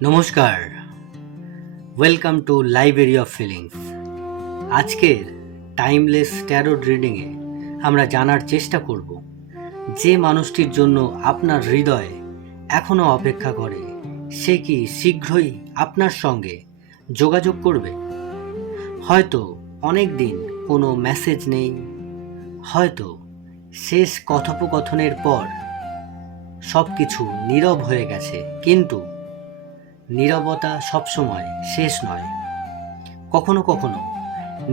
নমস্কার, welcome to library of feelings. আজকের timeless tarot রিডিংয়ে আমরা জানার চেষ্টা করব যে মানুষটির জন্য আপনার হৃদয় এখনও অপেক্ষা করে সে কি শীঘ্রই আপনার সঙ্গে যোগাযোগ করবে। হয়তো অনেক দিন কোনো মেসেজ নেই, হয়তো শেষ কথোপকথনের পর সব কিছু নীরব হয়ে গেছে, কিন্তু নীরবতা সবসময় শেষ নয়। কখনো কখনো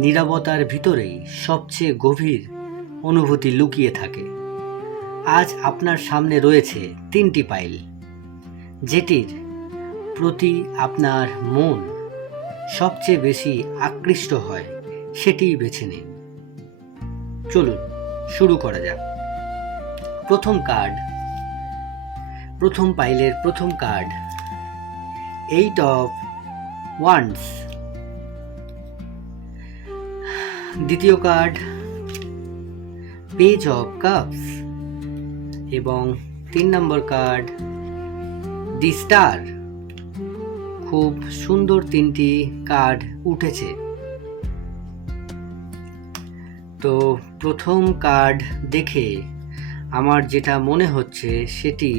নীরবতার ভিতরেই সবচেয়ে গভীর অনুভূতি লুকিয়ে থাকে। আজ আপনার সামনে রয়েছে 3টি পাইল, যেটির প্রতি আপনার মন সবচেয়ে বেশি আকৃষ্ট হয় সেটিই বেছে নিন। চলুন শুরু করা যাক। প্রথম পাইলের প্রথম কার্ড, 8 অফ ওয়ান্ডস। দ্বিতীয় কার্ড, পেজ অফ কাপস। এবং 3 নম্বর কার্ড, দি স্টার। খুব সুন্দর 3টি কার্ড উঠেছে। তো প্রথম কার্ড দেখে আমার যেটা মনে হচ্ছে সেটি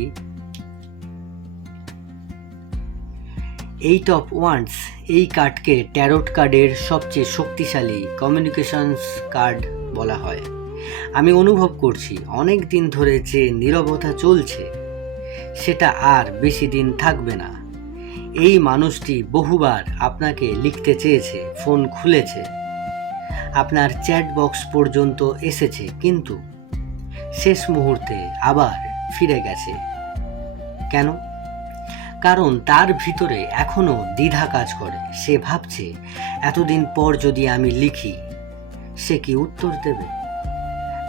8 অফ ওয়ান্ডস। এই কার্ডকে ট্যারোট কার্ডের সবচেয়ে শক্তিশালী কমিউনিকেশনস কার্ড বলা হয়। আমি অনুভব করছি অনেক দিন ধরে যে নীরবতা চলছে সেটা আর বেশি দিন থাকবে না। এই মানুষটি বহুবার আপনাকে লিখতে চেয়েছে, ফোন খুলেছে, আপনার চ্যাট বক্স পর্যন্ত এসেছে, কিন্তু শেষ মুহূর্তে আবার ফিরে গেছে। কেন? কারণ তার ভিতরে এখনো দ্বিধা কাজ করে। সে ভাবছে, এতদিন পর যদি আমি লিখি, সে কি উত্তর দেবে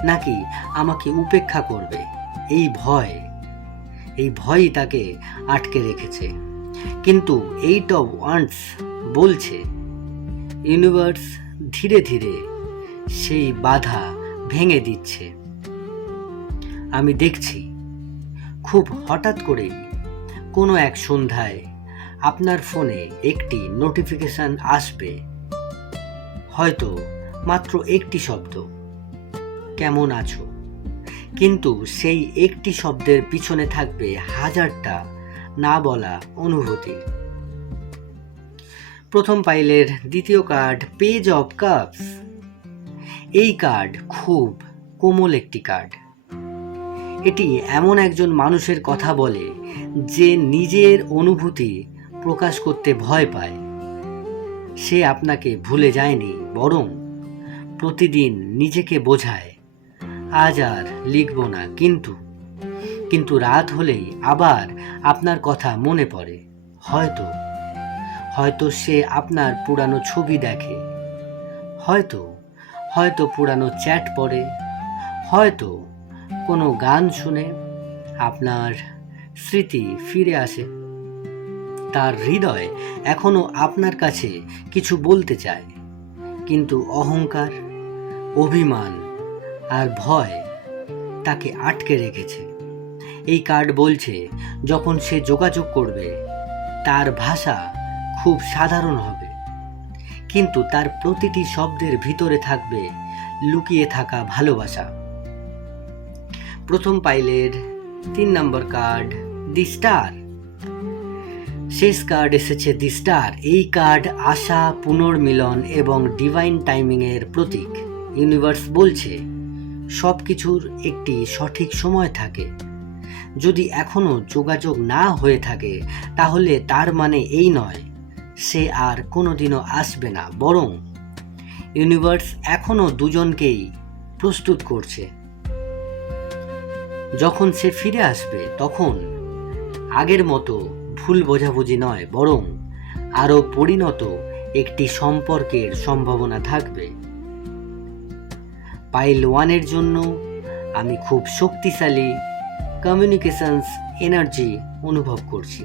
নাকি আমাকে উপেক্ষা করবে। এই ভয়ই তাকে আটকে রেখেছে। কিন্তু 8 অফ ওয়ান্ডস বলছে ইউনিভার্স ধীরে ধীরে সেই বাধা ভেঙে দিচ্ছে। আমি দেখছি খুব হঠাৎ করেই কোনো এক সন্ধ্যায় আপনার ফোনে একটি নোটিফিকেশন আসবে, হয়তো মাত্র একটি শব্দ, কেমন আছো। কিন্তু সেই একটি শব্দের পিছনে থাকবে হাজারটা না বলা অনুভূতি। প্রথম পাইলের দ্বিতীয় কার্ড, পেজ অফ কাপস। এই কার্ড খুব কোমল একটি কার্ড। এটি এমন একজন মানুষের কথা বলে যে নিজের অনুভূতি প্রকাশ করতে ভয় পায়। সে আপনাকে ভুলে যায়নি, বরং প্রতিদিন নিজেকে বোঝায়, আজ আর লিখব না, কিন্তু রাত হলেই আবার আপনার কথা মনে পড়ে। হয়তো সে আপনার পুরানো ছবি দেখে, হয়তো পুরানো চ্যাট পড়ে, হয়তো কোনো গান শুনে আপনার স্মৃতি ফিরে আসে। তার হৃদয় এখনো আপনার কাছে কিছু বলতে চায়, কিন্তু অহংকার, অভিমান আর ভয় তাকে আটকে রেখেছে। এই কার্ড বলছে যখন সে যোগাযোগ করবে তার ভাষা খুব সাধারণ হবে, কিন্তু তার প্রতিটি শব্দের ভিতরে থাকবে লুকিয়ে থাকা ভালোবাসা। প্রথম পাইলের 3 নম্বর কার্ড, দি স্টার। শেষ কার্ড এসেছে দি স্টার। এই কার্ড আশা, পুনর্মিলন এবং ডিভাইন টাইমিং এর প্রতীক। ইউনিভার্স বলছে সব কিছুর একটি সঠিক সময় থাকে। যদি এখনো যোগাযোগ না হয়ে থাকে তাহলে তার মানে এই নয় সে আর কোনোদিনও আসবে না, বরং ইউনিভার্স এখনো দুজনকেই প্রস্তুত করছে। যখন সে ফিরে আসবে তখন আগের মতো ভুল বোঝাবুঝি নয়, বরং আরো পরিণত একটি সম্পর্কের সম্ভাবনা থাকবে। পাইল 1-এর জন্য আমি খুব শক্তিশালী কমিউনিকেশনস এনার্জি অনুভব করছি।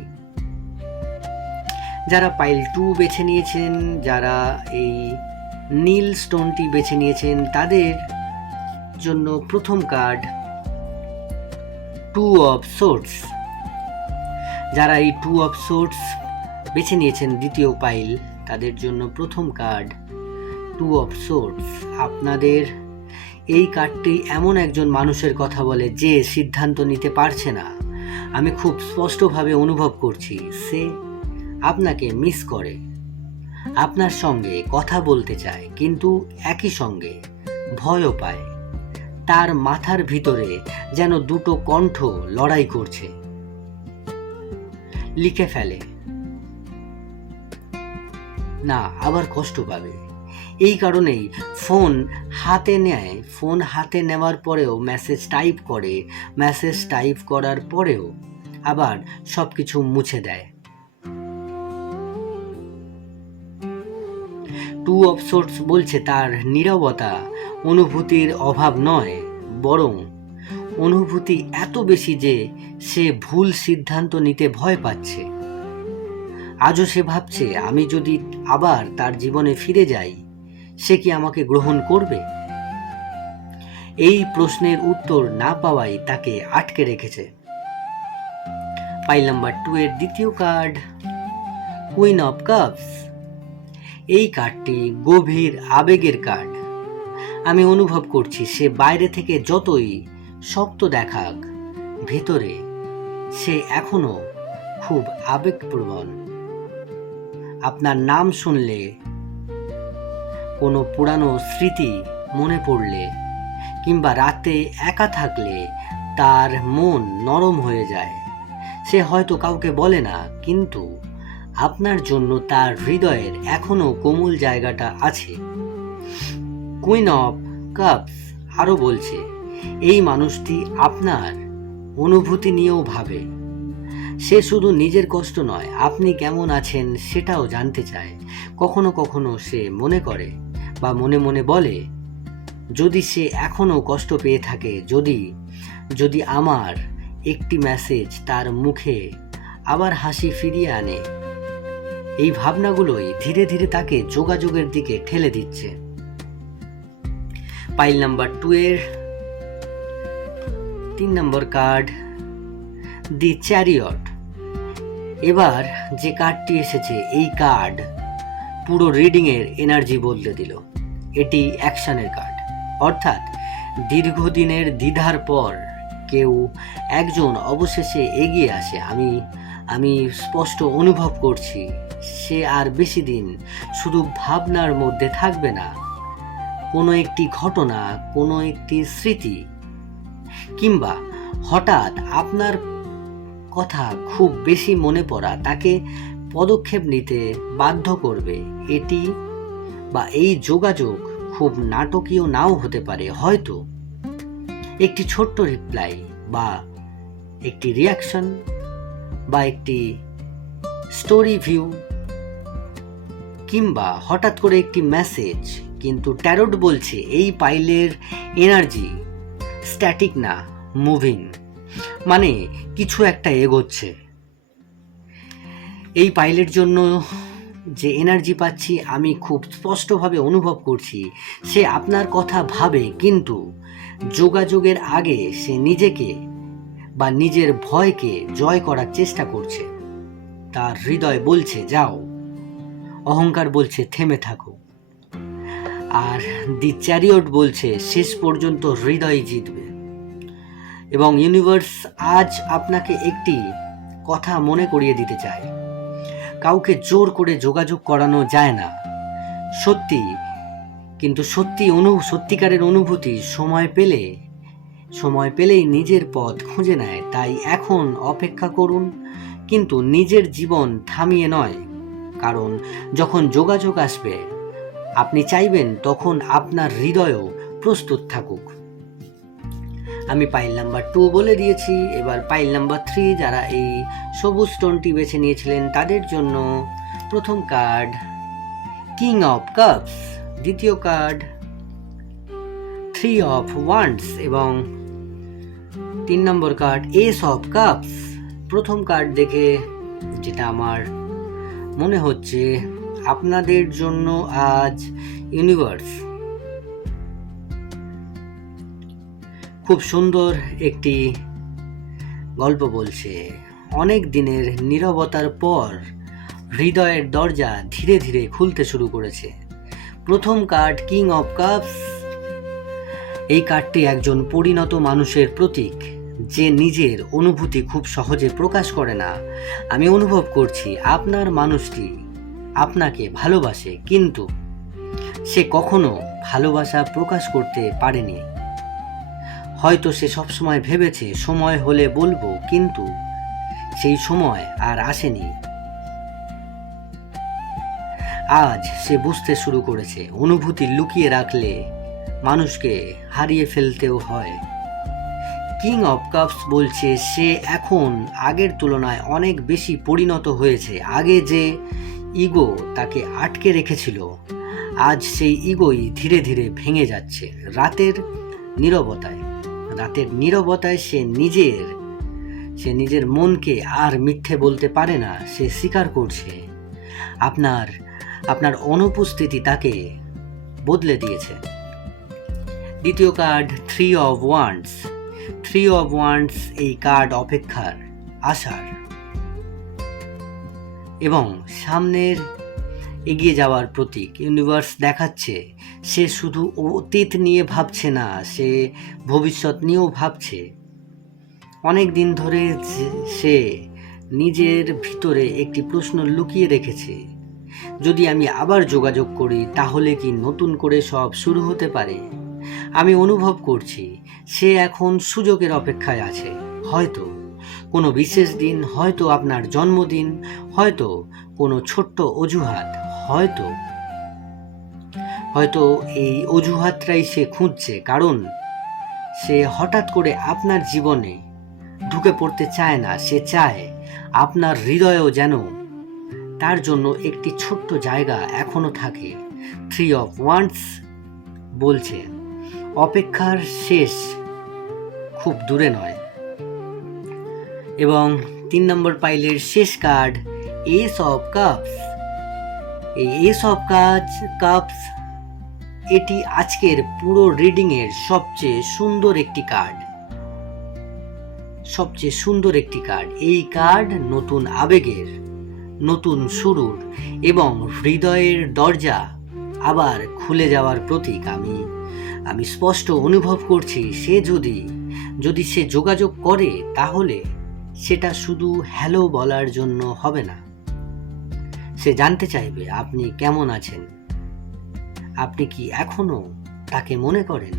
যারা পাইল 2 বেছে নিয়েছেন, যারা এই নীল স্টোনটি বেছে নিয়েছেন, তাদের জন্য প্রথম কার্ড, 2 অফ সোর্ডস। যারা এই 2 অফ সোর্ডস বেছে নিয়েছেন দ্বিতীয় পাইল, তাদের জন্য প্রথম কার্ড টু অফ সোর্ডস। আপনাদের এই কার্ডটি এমন একজন মানুষের কথা বলে যে সিদ্ধান্ত নিতে পারছে না। আমি খুব স্পষ্টভাবে অনুভব করছি সে আপনাকে মিস করে, আপনার সঙ্গে কথা বলতে চায়, কিন্তু একই সঙ্গে ভয়ও পায়। তার মাথার ভিতরে যেন দুটো কণ্ঠ লড়াই করছে। লিখে ফেলে না, আবার কষ্ট পাবে। এই কারণেই ফোন হাতে নেওয়ার পরেও মেসেজ টাইপ করে, মেসেজ টাইপ করার পরেও আবার সব কিছু মুছে দেয়। টু অফ সোর্ডস বলছে তার নীরবতা অনুভূতির অভাব নয়, বরং অনুভূতি এত বেশি যে সে ভুল সিদ্ধান্ত নিতে ভয় পাচ্ছে। আজও সে ভাবছে, আমি যদি আবার তার জীবনে ফিরে যাই, সে কি আমাকে গ্রহণ করবে? এই প্রশ্নের উত্তর না পাওয়াই তাকে আটকে রেখেছে। পাইল নাম্বার 2 এর দ্বিতীয় কার্ড কুইন অফ কাপস। এই কার্ডটি গভীর আবেগের কার্ড। আমি অনুভব করছি সে বাইরে থেকে যতই শক্ত দেখাক, ভেতরে সে এখনো খুব আবেগপ্রবণ। আপনার নাম শুনলে, কোনো পুরানো স্মৃতি মনে পড়লে, কিংবা রাতে একা থাকলে তার মন নরম হয়ে যায়। সে হয়তো কাউকে বলে না, কিন্তু আপনার জন্য তার হৃদয়ের এখনো কোমল জায়গাটা আছে। কুইন অফ কাপস আরও বলছে এই মানুষটি আপনার অনুভূতি নিয়েও ভাবে। সে শুধু নিজের কষ্ট নয়, আপনি কেমন আছেন সেটাও জানতে চায়। কখনো কখনো সে মনে করে বা মনে মনে বলে, যদি সে এখনো কষ্ট পেয়ে থাকে, যদি আমার একটি মেসেজ তার মুখে আবার হাসি ফিরিয়ে আনে। এই ভাবনাগুলোই ধীরে ধীরে তাকে যোগাযোগের দিকে ঠেলে দিচ্ছে। পাইল নাম্বার 2 এর 3 নম্বর কার্ড দি চ্যারিয়ট। এবার যে কার্ডটি এসেছে, এই কার্ড পুরো রিডিংয়ের এনার্জি বদলে দিল। এটি অ্যাকশনের কার্ড, অর্থাৎ দীর্ঘদিনের দ্বিধার পর কেউ একজন অবশেষে এগিয়ে আসে। আমি স্পষ্ট অনুভব করছি সে আর বেশি দিন শুধু ভাবনার মধ্যে থাকবে না। কোনো একটি ঘটনা, কোনো একটি স্মৃতি, কিংবা হঠাৎ আপনার কথা খুব বেশি মনে পড়া তাকে পদক্ষেপ নিতে বাধ্য করবে। এই যোগাযোগ খুব নাটকীয় নাও হতে পারে। হয়তো একটি ছোট্ট রিপ্লাই বা একটি রিয়াকশন বা একটি স্টোরি ভিউ, কিংবা হঠাৎ করে একটি মেসেজ। কিন্তু ট্যারোট বলছে এই পাইলের এনার্জি স্ট্যাটিক না, মুভিং, মানে কিছু একটা এগোচ্ছে। এই পাইলের জন্য যে এনার্জি পাচ্ছি আমি খুব স্পষ্টভাবে অনুভব করছি সে আপনার কথা ভাবে, কিন্তু যোগাযোগের আগে সে নিজেকে বা নিজের ভয়কে জয় করার চেষ্টা করছে। তার হৃদয় বলছে যাও, অহংকার বলছে থেমে থাকো, আর দি চ্যারিয়ট বলছে শেষ পর্যন্ত হৃদয় জিতবে। এবং ইউনিভার্স আজ আপনাকে একটি কথা মনে করিয়ে দিতে চায়, কাউকে জোর করে যোগাযোগ করানো যায় না। কিন্তু সত্যিকারের অনুভূতি সময় পেলেই নিজের পথ খুঁজে নেয়। তাই এখন অপেক্ষা করুন, কিন্তু নিজের জীবন থামিয়ে নয়, কারণ যখন যোগাযোগ আসবে আপনি চাইবেন তখন আপনার হৃদয়ও প্রস্তুত থাকুক। আমি পাইল নাম্বার 2 বলে দিয়েছি। এবার পাইল নাম্বার 3, যারা এই সবুজ স্টোনটি বেছে নিয়েছিলেন তাদের জন্য প্রথম কার্ড কিং অফ কাপস, দ্বিতীয় কার্ড 3 অফ ওয়ান্ডস এবং 3 নম্বর কার্ড এস অফ কাপস। প্রথম কার্ড দেখে যেটা আমার মনে হচ্ছে, আপনাদের জন্য আজ ইউনিভার্স খুব সুন্দর একটি গল্প বলছে। অনেক দিনের নীরবতার পর হৃদয়ের দরজা ধীরে ধীরে খুলতে শুরু করেছে। প্রথম কার্ড, কিং অফ কাপস। এই কার্ডটি একজন পরিণত মানুষের প্রতীক, যে নিজের অনুভূতি খুব সহজে প্রকাশ করে না। আমি অনুভব করছি আপনার মানুষটি আপনাকে ভালোবাসে, কিন্তু সে কখনো ভালোবাসা প্রকাশ করতে পারেনি। হয়তো সে সবসময় ভেবেছে সময় হলে বলবো, কিন্তু সেই সময় আর আসেনি। আজ সে বুঝতে শুরু করেছে অনুভূতি লুকিয়ে রাখলে মানুষকে হারিয়ে ফেলতেও হয়। কিং অফ কাপস বলছে সে এখন আগের তুলনায় অনেক বেশি পরিণত হয়েছে। আগে যে ইগো তাকে আটকে রেখেছিল, আজ সেই ইগোই ধীরে ধীরে ভেঙে যাচ্ছে। রাতের নীরবতায় সে নিজের মনকে আর মিথ্যে বলতে পারে না। সে স্বীকার করছে আপনার অনুপস্থিতি তাকে বদলে দিয়েছে। দ্বিতীয় card, three of wands. Three of wands এই কার্ড অপেক্ষার, আশার এবং সামনের এগিয়ে যাওয়ার প্রতীক। ইউনিভার্স দেখাচ্ছে সে শুধু অতীত নিয়ে ভাবছে না, সে ভবিষ্যৎ নিয়েও ভাবছে। অনেক দিন ধরে সে নিজের ভিতরে একটি প্রশ্ন লুকিয়ে রেখেছে, যদি আমি আবার যোগাযোগ করি তাহলে কি নতুন করে সব শুরু হতে পারে। আমি অনুভব করছি সে এখন সুযোগের অপেক্ষায় আছে। হয়তো কোনো বিশেষ দিন, হয়তো আপনার জন্মদিন, হয়তো কোনো ছোট্ট অজুহাত, হয়তো এই অজুহাতটাই সে খুঁজছে, কারণ সে হঠাৎ করে আপনার জীবনে ঢুকে পড়তে চায় না। সে চায় আপনার হৃদয়েও যেন তার জন্য একটি ছোট্ট জায়গা এখনো থাকে। থ্রি অফ ওয়ান্ডস বলছে অপেক্ষার শেষ খুব দূরে নয়। এবং 3 নম্বর পাইলের শেষ কার্ড, এস অফ কাপস। এই এস অফ কাপস এটি আজকের পুরো রিডিংয়ের সবচেয়ে সুন্দর একটি কার্ড। এই কার্ড নতুন আবেগের, নতুন শুরুর এবং হৃদয়ের দরজা আবার খুলে যাওয়ার প্রতীক। আমি স্পষ্ট অনুভব করছি সে যদি সে যোগাযোগ করে তাহলে সেটা শুধু হ্যালো বলার জন্য হবে না। সে জানতে চাইবে আপনি কেমন আছেন, আপনি কি এখনো তাকে মনে করেন,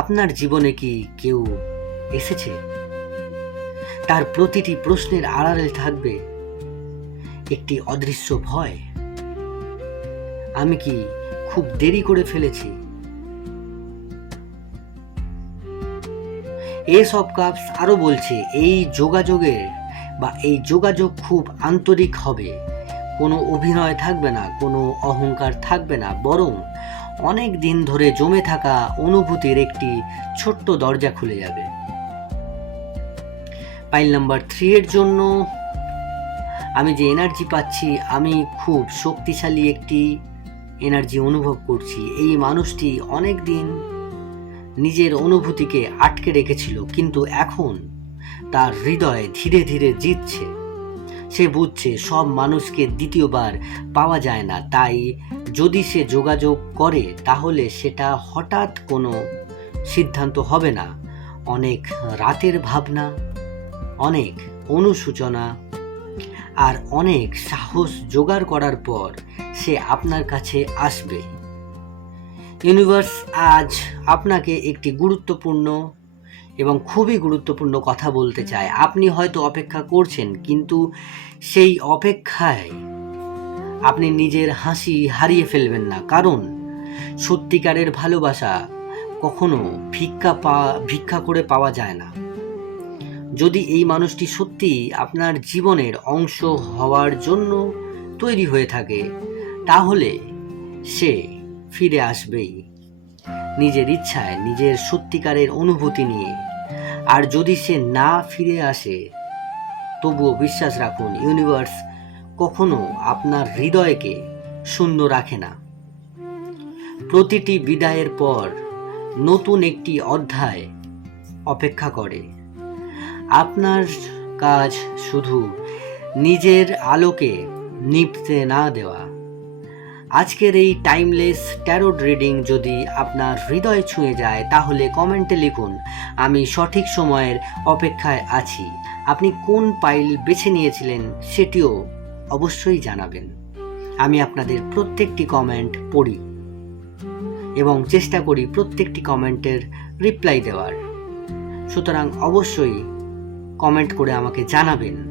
আপনার জীবনে কি কেউ এসেছে। তার প্রতিটি প্রশ্নের আড়ালে থাকবে একটি অদৃশ্য ভয়। আমি কি খুব দেরি করে ফেলেছি। এস অফ কাপস আরো বলছে এই যোগাযোগ খুব আন্তরিক হবে। কোনো অভিনয় থাকবে না, কোনো অহংকার থাকবে না, বরং অনেক দিন ধরে জমে থাকা অনুভূতির একটি ছোট্ট দরজা খুলে যাবে। পাইল নাম্বার 3 এর জন্য আমি যে এনার্জি পাচ্ছি, আমি খুব শক্তিশালী একটি এনার্জি অনুভব করছি। এই মানুষটি অনেক দিন নিজের অনুভূতিকে আটকে রেখেছিল, কিন্তু এখন তার হৃদয় ধীরে ধীরে জিতছে। সে বুঝছে সব মানুষকে দ্বিতীয়বার পাওয়া যায় না, তাই যদি সে যোগাযোগ করে তাহলে সেটা হঠাৎ কোনো সিদ্ধান্ত হবে না। অনেক রাতের ভাবনা, অনেক অনুশোচনা আর অনেক সাহস জোগাড় করার পর সে আপনার কাছে আসবে। ইউনিভার্স আজ আপনাকে একটি গুরুত্বপূর্ণ এবং খুবই গুরুত্বপূর্ণ কথা বলতে চায়। আপনি হয়তো অপেক্ষা করছেন, কিন্তু সেই অপেক্ষায় আপনি নিজের হাসি হারিয়ে ফেলবেন না, কারণ সত্যিকারের ভালোবাসা কখনো ভিক্ষা করে পাওয়া যায় না। যদি এই মানুষটি সত্যি আপনার জীবনের অংশ হওয়ার জন্য তৈরি হয়ে থাকে, তাহলে সে ফিরে আসবেই নিজের ইচ্ছায়, নিজের সত্যিকারের অনুভূতি নিয়ে। আর যদি সে না ফিরে আসে, তবুও বিশ্বাস রাখুন ইউনিভার্স কখনো আপনার হৃদয়কে শূন্য রাখে না। প্রতিটি বিদায়ের পর নতুন একটি অধ্যায় অপেক্ষা করে। আপনার কাজ শুধু নিজের আলোকে নিভতে না দেওয়া। আজকের এই টাইমলেস ট্যারোট রিডিং যদি আপনার হৃদয় ছুঁয়ে যায় তাহলে কমেন্টে লিখুন, আমি সঠিক সময়ের অপেক্ষায় আছি। আপনি কোন পাইল বেছে নিয়েছিলেন সেটিও অবশ্যই জানাবেন। আমি আপনাদের প্রত্যেকটি কমেন্ট পড়ি এবং চেষ্টা করি প্রত্যেকটি কমেন্টের রিপ্লাই দেওয়ার। সুতরাং অবশ্যই কমেন্ট করে আমাকে জানাবেন।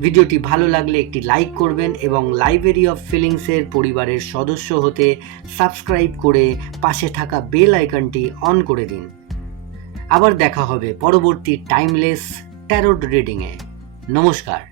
ভিডিওটি ভালো লাগলে একটি লাইক করবেন এবং লাইব্রেরি অফ ফিলিংসের পরিবারের সদস্য হতে সাবস্ক্রাইব করে পাশে থাকা বেল আইকনটি অন করে দিন। আবার দেখা হবে পরবর্তী টাইমলেস ট্যারোট রিডিংয়ে। নমস্কার।